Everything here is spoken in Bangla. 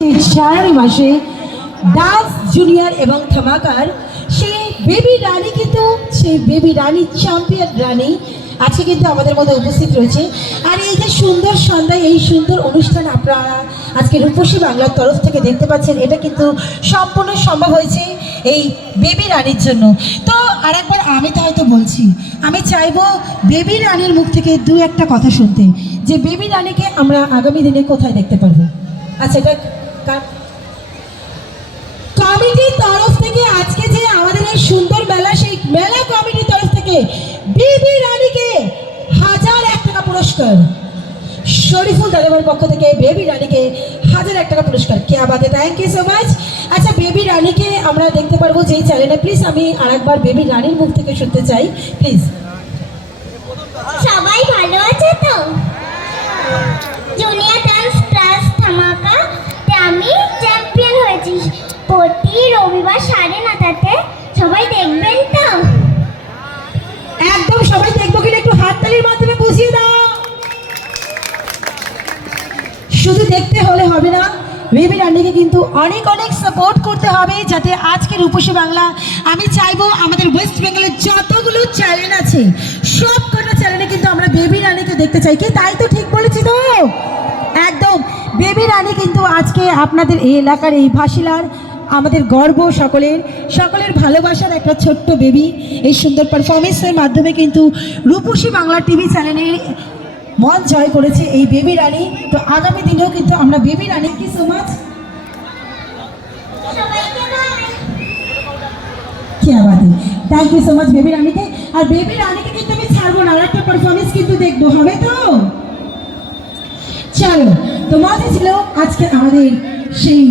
জানুয়ারি মাসে ডান্স জুনিয়র এবং ধামাকার সেই বেবি রানী, কিন্তু সেই বেবি রানী চ্যাম্পিয়ন রানী আজকে কিন্তু আমাদের মধ্যে উপস্থিত রয়েছে। আর এই যে সুন্দর সন্ধ্যায় এই সুন্দর অনুষ্ঠান আপনারা আজকে রূপসী বাংলার তরফ থেকে দেখতে পাচ্ছেন, এটা কিন্তু সম্পূর্ণ সম্ভব হয়েছে এই বেবি রানীর জন্য। তো আরেকবার আমি তো হয়তো বলছি, আমি চাইবো বেবি রানীর মুখ থেকে দু একটা কথা শুনতে, যে বেবি রানীকে আমরা আগামী দিনে কোথায় দেখতে পারবো। আচ্ছা, এটা কমিটির তরফ থেকে আজকে যে আমাদের এই সুন্দর মেলা, সেই মেলা কমিটির তরফ থেকে বেবি রানীকে 1001 টাকা পুরস্কার, শরীফুল দাদাবার পক্ষ থেকে বেবি রানীকে 1001 টাকা পুরস্কার। কে আবাদে, থ্যাংক ইউ সো মাচ। আচ্ছা, বেবি রানীকে আমরা দেখতে পারবো যেই চ্যানেলে, প্লিজ আমি আরেকবার বেবি রানীর মুখ থেকে শুনতে চাই প্লিজ। সবাই ভালো আছে তো? জুনিয়র ডান্স প্লাস ধামাকা তে আমি চ্যাম্পিয়ন হয়েছি। প্রতি রবিবার 9:30-তে সবাই দেখবেন তো? একদম সবাই দেখবো কিনা একটু হাততালির মাধ্যমে বুঝিয়ে দাও। শুধু দেখতে হলে হবে না, বেবি রানীকে কিন্তু অনেক অনেক সাপোর্ট করতে হবে, যাতে আজকের রূপসী বাংলা, আমি চাইবো আমাদের ওয়েস্ট বেঙ্গলের যতগুলো চ্যানেল আছে সব কটা চ্যানেলে কিন্তু আমরা বেবি রানীকে দেখতে চাই। কি তাই তো ঠিক বলেছি তো? একদম বেবি রানী কিন্তু আজকে আপনাদের এই এলাকার এই ভাসিলার আমাদের গর্ব, সকলের ভালোবাসার একটা ছোট্ট বেবি। এই সুন্দর পারফরমেন্সের মাধ্যমে কিন্তু রূপসী বাংলা টিভি চ্যানেলের মন জয় করেছে এই বেবি রানী। তো আগামী দিনেও কিন্তু আমরা বেবি রানী, কি সো মাচ, কি আবাদ, thank you so much baby রানীকে। আর বেবি রানীকে কিন্তু আমি ছাড়বো না, আর একটা পারফরমেন্স কিন্তু দেখবো, হবে তো? চলো, তো মজা ছিল আজকে আমাদের সেই